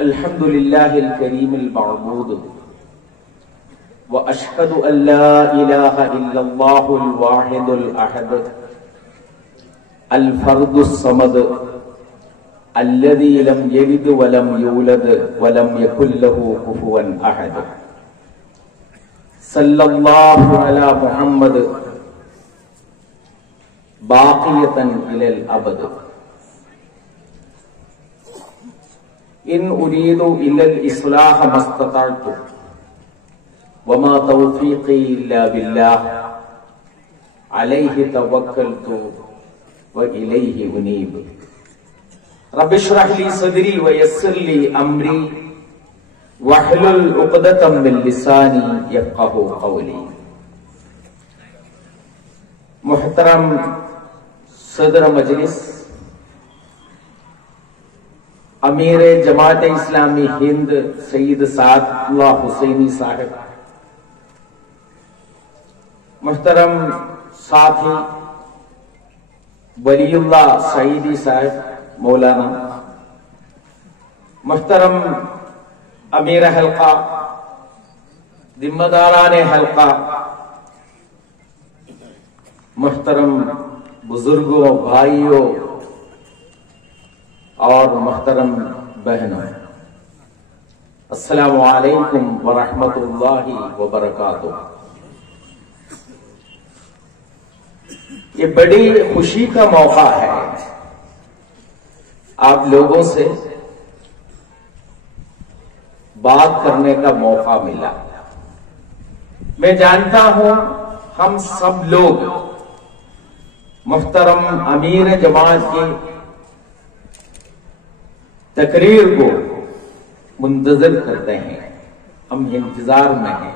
الحمد لله الكريم المعبود وأشهد أن لا إله إلا الله الواحد الأحد الفرد الصمد الذي لم يلد ولم يولد ولم يكن له كفوا أحد صلى الله على محمد باقية إلى الأبد إن أريد إلا الإصلاح ما استطعت وما توفيقي إلا بالله عليه توكلت وإليه أنيب رب اشرح لي صدري ويسر لي أمري واحلل عقدة من لساني يفقهوا قولي. محترم صدر مجلس امیر جماعت اسلامی ہند سید سعد اللہ حسینی صاحب، محترم ساتھی ولی اللہ سعیدی صاحب مولانا، محترم امیر حلقہ، ذمہ داران حلقہ، محترم بزرگوں، بھائیوں اور محترم بہنوں، السلام علیکم ورحمۃ اللہ وبرکاتہ. یہ بڑی خوشی کا موقع ہے، آپ لوگوں سے بات کرنے کا موقع ملا. میں جانتا ہوں ہم سب لوگ محترم امیر جماعت کی تقریر کو منتظر کرتے ہیں، ہم انتظار میں ہیں.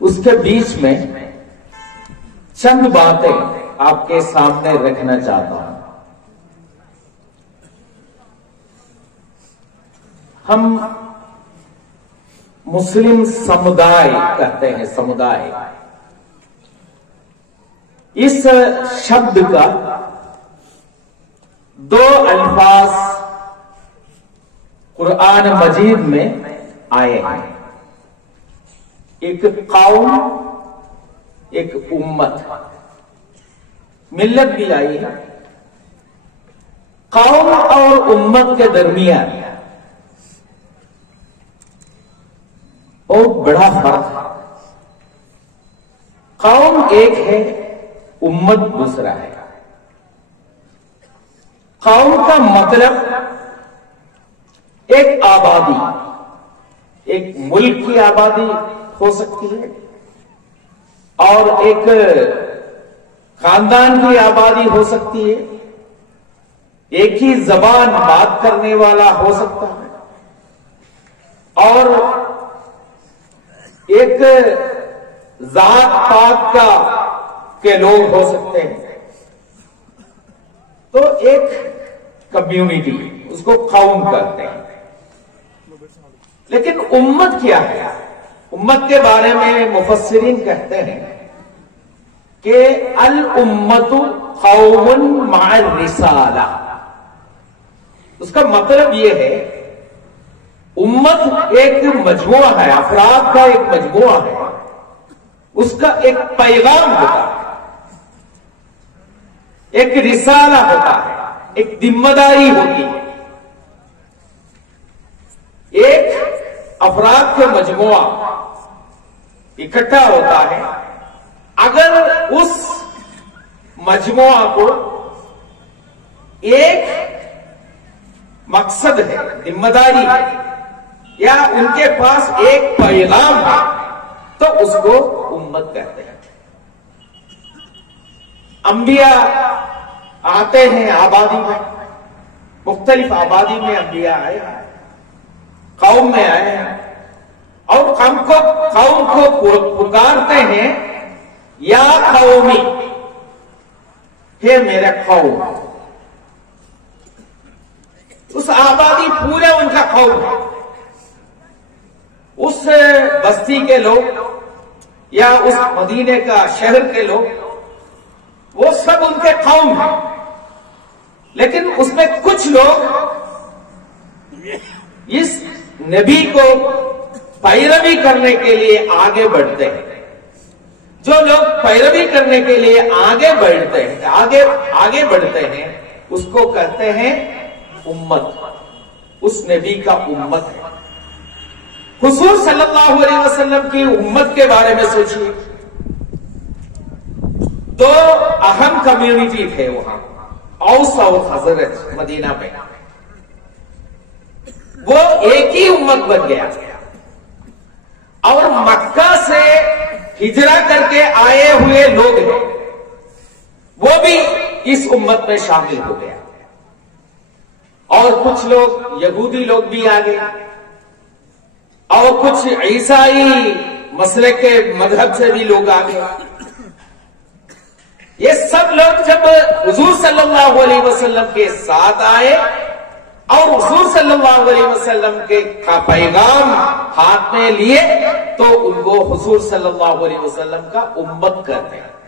اس کے بیچ میں چند باتیں آپ کے سامنے رکھنا چاہتا ہوں. ہم مسلم سمدائے کہتے ہیں، سمدائے، اس شبد کا دو الفاظ قرآن مجید میں آئے ہیں، ایک قوم، ایک امت. ملت بھی آئی ہے. قوم اور امت کے درمیان بہت بڑا فرق ہے. قوم ایک ہے، امت دوسرا ہے. قوم کا مطلب ایک آبادی، ایک ملک کی آبادی ہو سکتی ہے، اور ایک خاندان کی آبادی ہو سکتی ہے، ایک ہی زبان بات کرنے والا ہو سکتا ہے، اور ایک ذات پات کا کے لوگ ہو سکتے ہیں. تو ایک کمیونٹی، اس کو قوم کہتے ہیں. لیکن امت کیا ہے؟ امت کے بارے میں مفسرین کہتے ہیں کہ الامت قوم مع الرسالہ. اس کا مطلب یہ ہے امت ایک مجموعہ ہے، افراد کا ایک مجموعہ ہے، اس کا ایک پیغام ہوتا ہے، ایک رسالہ ہوتا ہے، ایک ذمہ داری ہوتی ہے. ایک افراد کا مجموعہ اکٹھا ہوتا ہے. اگر اس مجموعہ کو ایک مقصد ہے، ذمہ داری ہے، یا ان کے پاس ایک پیغام ہے، تو اس کو امت کہتے ہیں. انبیاء آتے ہیں آبادی میں، مختلف آبادی میں انبیاء آئے ہیں، قوم میں آئے ہیں، اور قوم کو پکارتے ہیں یا قومی، ہے میرے قوم. اس آبادی پورے ان کا قوم ہے. اس بستی کے لوگ یا اس مدینے کا شہر کے لوگ، وہ سب ان کے قوم ہیں. لیکن اس میں کچھ لوگ اس نبی کو پیروی کرنے کے لیے آگے بڑھتے ہیں. جو لوگ پیروی کرنے کے لیے آگے بڑھتے ہیں اس کو کہتے ہیں امت. اس نبی کا امت ہے. حضور صلی اللہ علیہ وسلم کی امت کے بارے میں سوچیے. دو اہم کمیونٹی تھے وہاں، اوس اور خزرج مدینہ میں. وہ ایک ہی امت بن گیا اور مکہ سے ہجرت کر کے آئے ہوئے لوگ ہیں وہ بھی اس امت میں شامل ہو گیا. اور کچھ لوگ یہودی لوگ بھی آ گئے اور کچھ عیسائی مسلک کے مذہب سے بھی لوگ آ گئے. یہ سب لوگ جب حضور صلی اللہ علیہ وسلم کے ساتھ آئے اور حضور صلی اللہ علیہ وسلم کا پیغام ہاتھ میں لیے تو ان کو حضور صلی اللہ علیہ وسلم کا امت کہتے ہیں.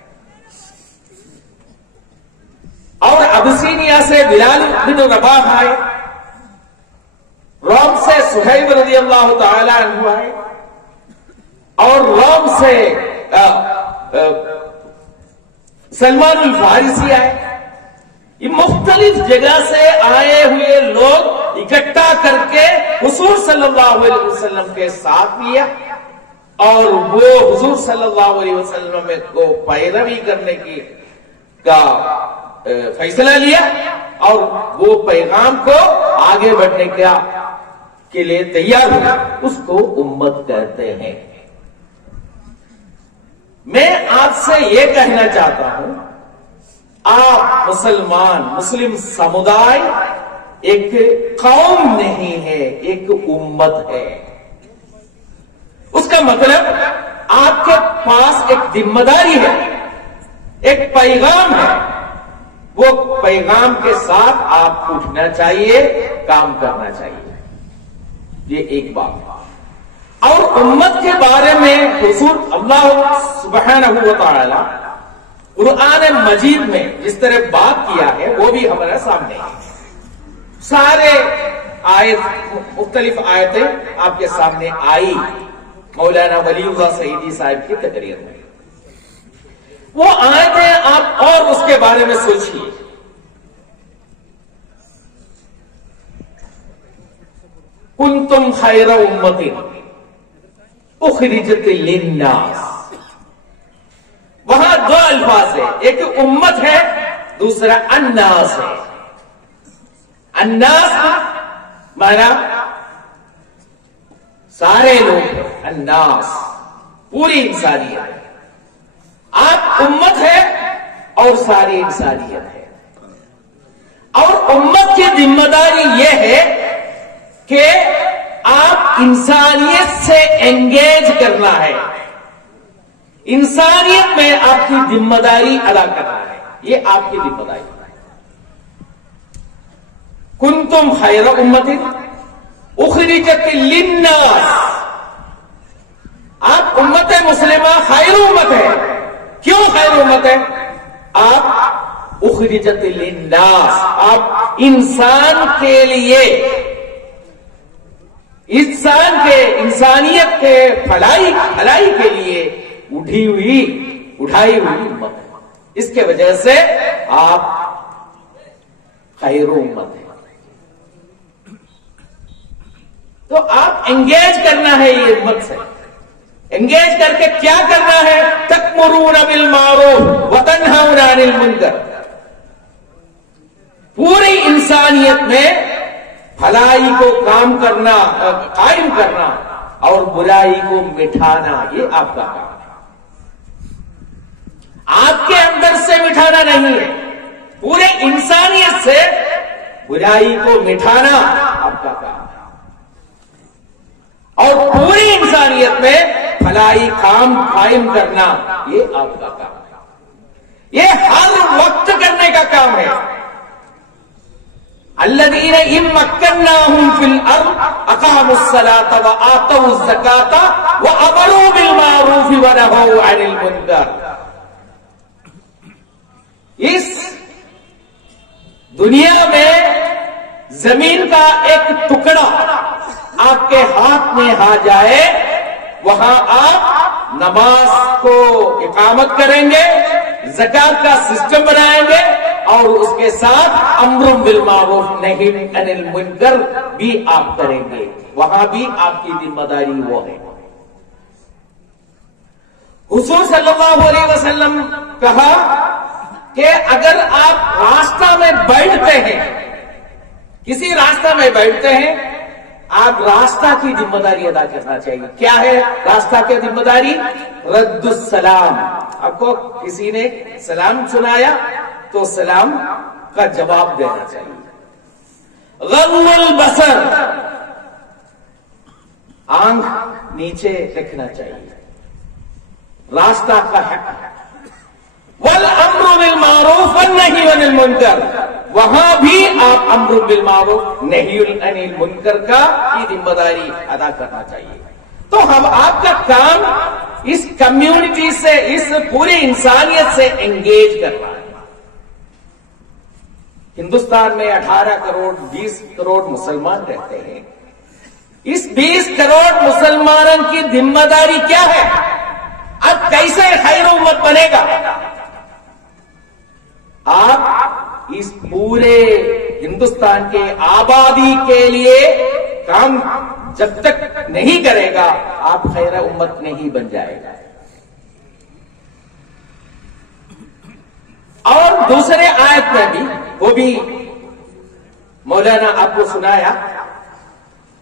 اور ابسینیا سے بلال بن رباح آئے، روم سے صہیب رضی اللہ تعالی عنہ آئے، اور روم سے سلمان الفارسی آئے. یہ مختلف جگہ سے آئے ہوئے لوگ اکٹھا کر کے حضور صلی اللہ علیہ وسلم کے ساتھ لیا اور وہ حضور صلی اللہ علیہ وسلم کو پیروی کرنے کا فیصلہ لیا اور وہ پیغام کو آگے بڑھنے کے لیے تیار ہوا. اس کو امت کہتے ہیں. میں آپ سے یہ کہنا چاہتا ہوں، آپ مسلم سمدائے ایک قوم نہیں ہے، ایک امت ہے. اس کا مطلب آپ کے پاس ایک ذمہ داری ہے، ایک پیغام ہے. وہ پیغام کے ساتھ آپ اٹھنا چاہیے، کام کرنا چاہیے. یہ ایک بات. اور امت کے بارے میں حضور اللہ سبحانہ و تعالی قرآن مجید میں جس طرح بات کیا ہے وہ بھی ہمارے سامنے ہے. سارے مختلف آیتیں آپ کے سامنے آئی مولانا ولی اللہ سعیدی صاحب کی تقریر میں. وہ آیتیں آپ اور اس کے بارے میں سوچیے. کنتم خیر امت اخرجت للناس. وہاں دو الفاظ ہیں، ایک امت ہے، دوسرا الناس ہے. الناس مانا سارے لوگ ہیں، الناس پوری انسانیت ہے. آپ امت ہے اور ساری انسانیت ہے. اور امت کی ذمہ داری یہ ہے کہ آپ انسانیت سے انگیج کرنا ہے، انسانیت میں آپ کی ذمہ داری ادا کرنا ہے. یہ آپ کی ذمہ داری ہے. کنتم خیر امت اخرجت للناس. آپ امت مسلمہ خیر امت ہے. کیوں خیر امت ہے؟ آپ اخرجت للناس، آپ انسان کے لیے، انسانیت کے بھلائی کے لیے اٹھائی ہوئی امت ہے. اس کے وجہ سے آپ خیر امت ہیں. تو آپ انگیج کرنا ہے یہ امت سے. انگیج کر کے کیا کرنا ہے؟ تأمرون بالمعروف وتنہون عن المنکر. پوری انسانیت میں بھلائی کو قائم کرنا اور برائی کو مٹھانا، یہ آپ کا کام ہے. آپ کے اندر سے مٹھانا نہیں ہے، پورے انسانیت سے برائی کو مٹھانا آپ کا کام ہے. اور پوری انسانیت میں بھلائی قائم کرنا یہ آپ کا کام ہے. یہ ہر وقت کرنے کا کام ہے. الذین ان مکناہم فی الارض اقاموا الصلاۃ وآتوا الزکاۃ وامروا بالمعروف ونہوا عن المنکر. اس دنیا میں زمین کا ایک ٹکڑا آپ کے ہاتھ میں آ جائے، وہاں آپ نماز کو اقامت کریں گے، زکات کا سسٹم بنائیں گے، اور اس کے ساتھ امر بالمعروف نہی عن المنکر بھی آپ کریں گے۔ وہاں بھی آپ کی ذمہ داری وہ ہے۔ حضور صلی اللہ علیہ وسلم کہا کہ اگر آپ راستہ میں بیٹھتے ہیں، کسی راستہ میں بیٹھتے ہیں، آپ راستہ کی ذمہ داری ادا کرنا چاہیے۔ کیا ہے راستہ کی ذمہ داری؟ رد السلام۔ آپ کو کسی نے سلام سنایا تو سلام کا جواب دینا چاہیے۔ غض البصر، آنکھ نیچے رکھنا چاہیے، راستہ کا حق ہے۔ والامر بالمعروف والنہی عن المنکر، وہاں بھی آپ امر بالمعروف نہی عن المنکر کی ذمہ داری ادا کرنا چاہیے۔ تو ہم آپ کا کام اس کمیونٹی سے، اس پوری انسانیت سے انگیج کرنا ہے۔ ہندوستان میں 18 کروڑ 20 کروڑ مسلمان رہتے ہیں۔ اس 20 کروڑ مسلمانوں کی ذمہ داری کیا ہے؟ اب کیسے خیر امت بنے گا؟ آپ اس پورے ہندوستان کے آبادی کے لیے کام جب تک نہیں کرے گا، آپ خیر امت نہیں بن جائے گا۔ اور دوسرے آیت میں بھی، وہ بھی مولانا آپ کو سنایا،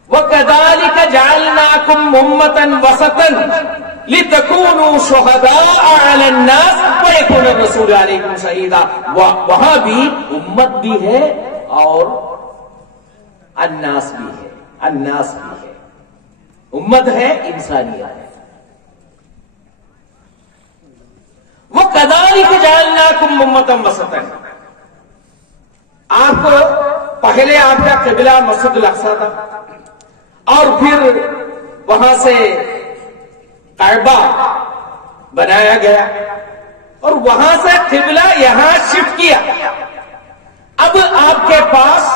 وَكَذَلِكَ جَعَلْنَاكُمْ أُمَّةً وَسَطًا لِتَكُونُوا شُهَدَاءَ عَلَى النَّاسِ وَيَكُونَ الرَّسُولُ عَلَيْكُمْ شَهِيدًا۔ وہاں بھی امت بھی ہے اور الناس بھی ہے، الناس بھی ہے، امت ہے، انسانیت ہے۔ وَكَذَلِكَ جَعَلْنَاكُمْ أُمَّةً وَسَطًا، آپ کو پہلے آپ کا قبلہ مسجد الاقصی تھا، اور پھر وہاں سے کعبہ بنایا گیا، اور وہاں سے قبلہ یہاں شفٹ کیا۔ اب آپ کے پاس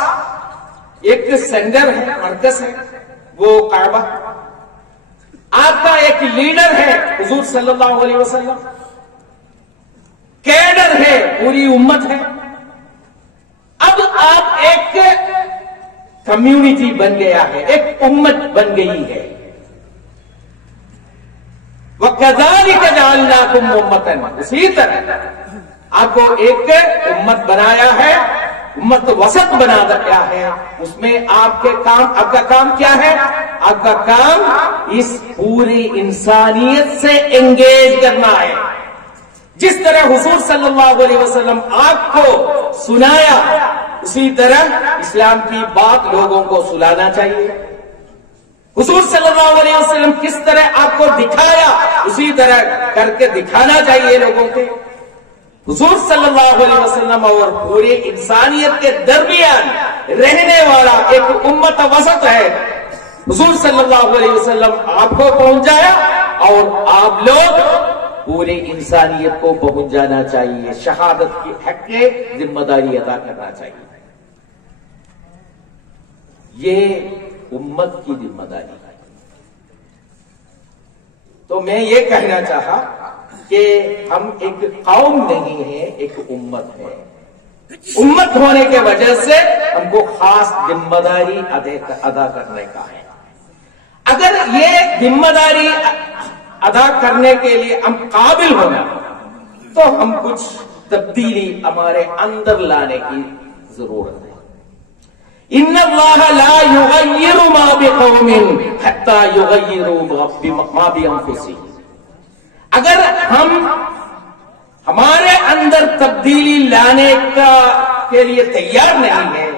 ایک سینٹر ہے، مرکز ہے، وہ کعبہ، آپ کا ایک لیڈر ہے حضور صلی اللہ علیہ وسلم، کیڈر ہے، پوری امت ہے۔ اب آپ ایک کمیونٹی بن گیا ہے، ایک امت بن گئی ہے۔ وَكَذَلِكَ جَعَلْنَاكُمْ أُمَّةً، اسی طرح آپ کو ایک امت بنایا ہے، امت وسط بنا دیا ہے۔ اس میں آپ کا کام کیا ہے؟ آپ کا کام اس پوری انسانیت سے انگیج کرنا ہے۔ جس طرح حضور صلی اللہ علیہ وسلم آپ کو سنایا، اسی طرح اسلام کی بات لوگوں کو سنانا چاہیے۔ حضور صلی اللہ علیہ وسلم کس طرح آپ کو دکھایا، اسی طرح کر کے دکھانا چاہیے لوگوں کے۔ حضور صلی اللہ علیہ وسلم اور پوری انسانیت کے درمیان رہنے والا ایک امت وسط ہے۔ حضور صلی اللہ علیہ وسلم آپ کو پہنچایا، اور آپ لوگ پوری انسانیت کو پہنچ جانا چاہیے، شہادت کی حق کے ذمہ داری ادا کرنا چاہیے۔ یہ امت کی ذمہ داری ہے۔ تو میں یہ کہنا چاہا کہ ہم ایک قوم نہیں ہیں، ایک امت ہے۔ امت ہونے کے وجہ سے ہم کو خاص ذمہ داری ادا کرنے کا ہے۔ اگر یہ ذمہ داری ادا کرنے کے لیے ہم قابل ہونا، تو ہم کچھ تبدیلی ہمارے اندر لانے کی ضرورت ہے۔ ان اللہ لا یغیر ما بقوم حتی یغیروا ما بانفسہم۔ اگر ہم ہمارے اندر تبدیلی لانے کے لیے تیار نہیں ہے،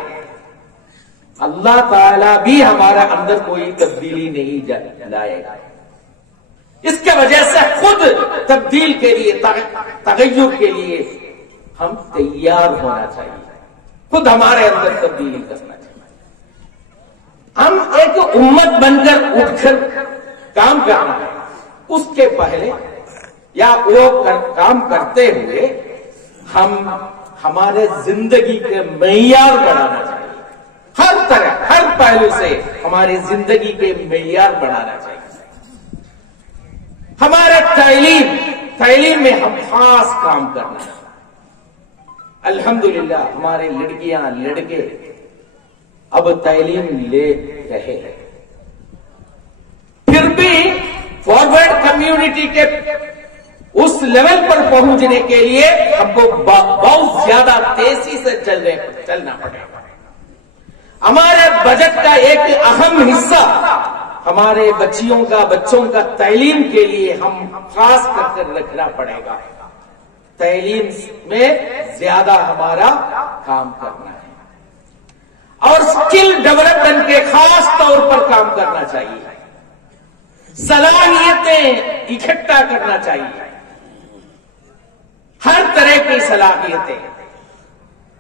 اللہ تعالیٰ بھی ہمارے اندر کوئی تبدیلی نہیں لائے گا۔ اس کے وجہ سے خود تبدیل کے لیے، تغیر کے لیے ہم تیار ہونا چاہیے، خود ہمارے اندر تبدیلی کرنا چاہیے۔ ہم ایک امت بن کر اٹھ کر کام کرنا ہے، اس کے پہلے یا وہ کام کرتے ہوئے ہم ہمارے زندگی کے معیار بڑھانا چاہیے۔ ہر طرح ہر پہلو سے ہماری زندگی کے معیار بڑھانا چاہیے. ہمارے تعلیم میں ہم خاص کام کرنا ہے. الحمدللہ ہمارے لڑکیاں لڑکے اب تعلیم لے رہے ہیں. پھر بھی فارورڈ کمیونٹی کے اس لیول پر پہنچنے کے لیے ہم کو بہت زیادہ تیزی سے چلنا پڑے گا. ہمارے بجٹ کا ایک اہم حصہ ہمارے بچوں کا تعلیم کے لیے ہم خاص کر رکھنا پڑے گا. تعلیم میں زیادہ ہمارا کام کرنا ہے اور اسکل ڈیولپمنٹ کے خاص طور پر کام کرنا چاہیے. صلاحیتیں اکٹھا کرنا چاہیے. ہر طرح کی صلاحیتیں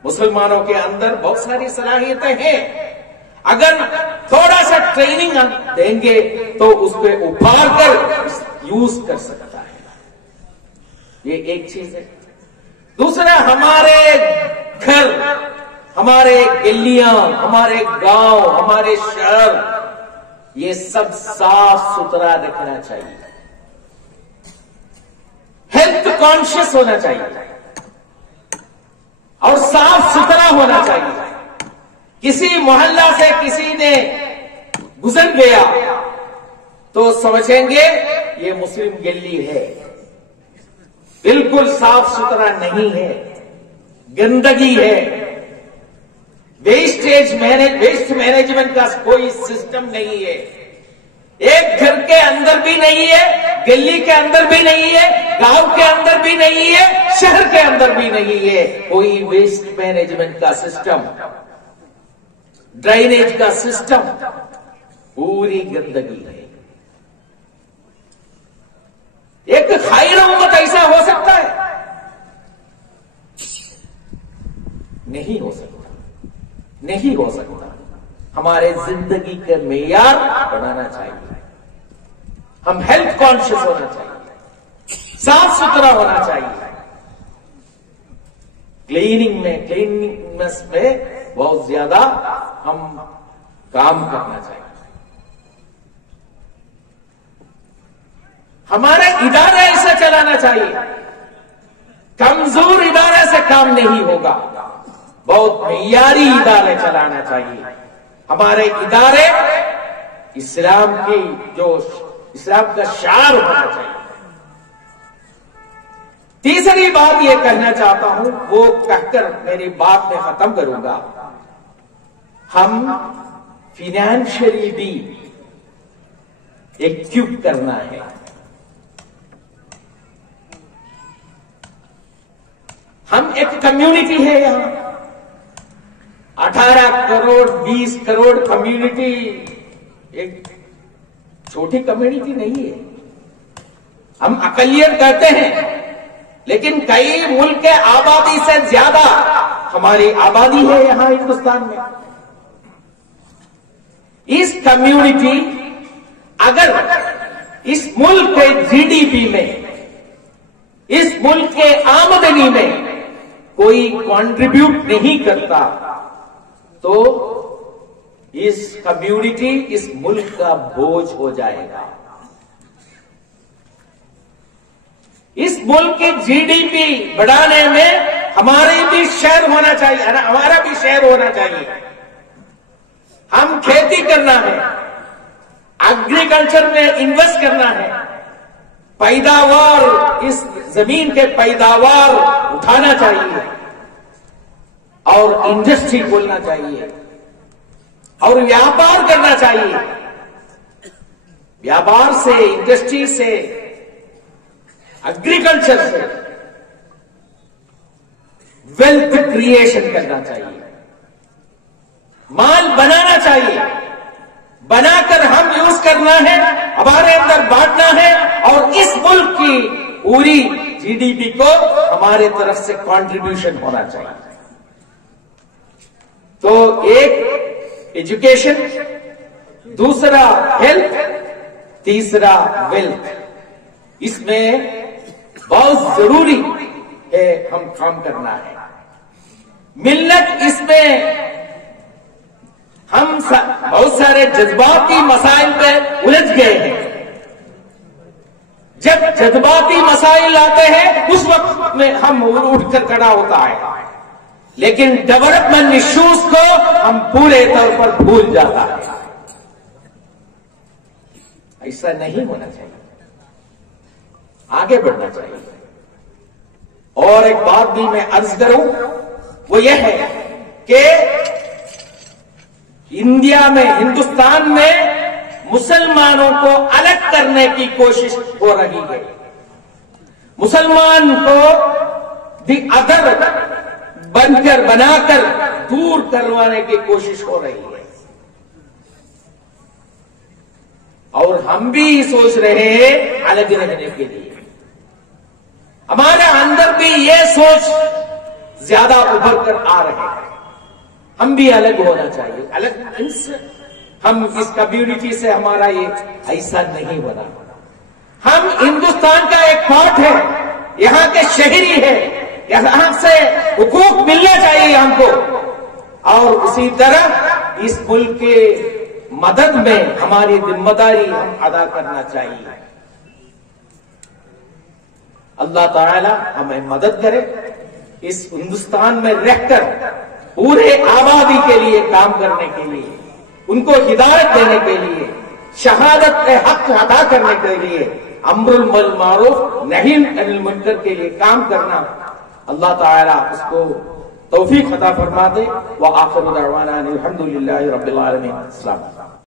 مسلمانوں کے اندر بہت ساری صلاحیتیں ہیں. اگر تھوڑا سا ٹریننگ دیں گے تو اس پہ ابھار کر یوز کر سکتا ہے. یہ ایک چیز ہے. دوسرا ہمارے گھر، ہمارے گلیاں، ہمارے گاؤں، ہمارے شہر، یہ سب صاف ستھرا رکھنا چاہیے. ہیلتھ کانشیس ہونا چاہیے اور صاف ستھرا ہونا چاہیے. کسی محلہ سے کسی نے گزر گیا تو سمجھیں گے یہ مسلم گلی ہے. بالکل صاف ستھرا نہیں ہے، گندگی ہے. ویسٹ مینجمنٹ کا کوئی سسٹم نہیں ہے. ایک گھر کے اندر بھی نہیں ہے، گلی کے اندر بھی نہیں ہے، گاؤں کے اندر بھی نہیں ہے، شہر کے اندر بھی نہیں ہے کوئی ویسٹ مینجمنٹ کا سسٹم، ڈرینیج کا سسٹم. پوری گندگی ہے. ایک خیر امت ایسا ہو سکتا ہے؟ نہیں ہو سکتا، نہیں ہو سکتا. ہمارے زندگی کے معیار بڑھانا چاہیے. ہم ہیلتھ کانشیس ہونا چاہیے، صاف ستھرا ہونا چاہیے. کلیننس میں بہت زیادہ ہم کام کرنا چاہیے. ہمارا ادارہ ایسا چلانا چاہیے. کمزور ادارے سے کام نہیں ہوگا، بہت معیاری ادارے چلانا چاہیے. ہمارے ادارے اسلام کا شعار ہونا چاہیے. تیسری بات یہ کہنا چاہتا ہوں، وہ کہہ کر میری بات میں ختم کروں گا. ہم فائنینشلی بھی ایکٹیو کرنا ہے. ہم ایک کمیونٹی ہے یہاں، 18 کروڑ 20 کروڑ کمیونٹی ایک چھوٹی کمیونٹی نہیں ہے. ہم اقلیت کہتے ہیں لیکن کئی ملک کے آبادی سے زیادہ ہماری آبادی ہے یہاں ہندوستان میں. اس کمیونٹی اگر اس ملک کے جی ڈی پی میں، اس ملک کے آمدنی میں کوئی کنٹریبیوٹ نہیں کرتا تو اس کمیونٹی اس ملک کا بوجھ ہو جائے گا. اس ملک کی جی ڈی پی بڑھانے میں ہمارا بھی شیئر ہونا چاہیے. ہم کھیتی کرنا ہے، ایگریکلچر میں انویسٹ کرنا ہے، پیداوار، اس زمین کے پیداوار اٹھانا چاہیے اور انڈسٹری کھولنا چاہیے اور ویاپار کرنا چاہیے. ویاپار سے، انڈسٹری سے، ایگریکلچر سے ویلتھ کریشن کرنا چاہیے. مال بنانا چاہیے، بنا کر ہم یوز کرنا ہے، ہمارے اندر بانٹنا ہے اور اس ملک کی پوری جی ڈی پی کو ہمارے طرف سے کنٹریبیوشن ہونا چاہیے. تو ایک ایجوکیشن، دوسرا ہیلتھ، تیسرا ویلتھ، اس میں بہت ضروری ہے ہم کام کرنا ہے. ملت اس میں ہم بہت سارے جذباتی مسائل پہ الجھ گئے ہیں. جب جذباتی مسائل آتے ہیں اس وقت میں ہم اٹھ کر کھڑا ہوتا ہے, لیکن ڈیولپمنٹ ایشوز کو ہم پورے طور پر بھول جاتا ہے. ایسا نہیں ہونا چاہیے, آگے بڑھنا چاہیے. اور ایک بات بھی میں عرض کروں, وہ یہ ہے کہ انڈیا میں, ہندوستان میں مسلمانوں کو الگ کرنے کی کوشش ہو رہی ہے. مسلمان کو دی ادر بنا کر دور کروانے کی کوشش ہو رہی ہے. اور ہم بھی سوچ رہے ہیں الگ رہنے کے لیے. ہمارے اندر بھی یہ سوچ زیادہ ابھر کر آ رہے ہیں. ہم بھی الگ ہونا چاہیے. الگ ہم اس کمیونٹی سے, ہمارا یہ ایسا نہیں بنا. ہم ہندوستان کا ایک پارٹ ہے, یہاں کے شہری ہے, یہاں سے حقوق ملنا چاہیے ہم کو. اور اسی طرح اس ملک کے مدد میں ہماری ذمہ داری ہم ادا کرنا چاہیے. اللہ تعالی ہمیں مدد کرے اس ہندوستان میں رہ کر پورے آبادی کے لیے کام کرنے کے لیے, ان کو ہدایت دینے کے لیے, شہادت کے حق ادا کرنے کے لیے, امر بالمعروف نہی عن المنکر کے لیے کام کرنا. اللہ تعالی اس کو توفیق عطا فرما دے. وآخر دعوانا الحمدللہ رب العالمین. السلام.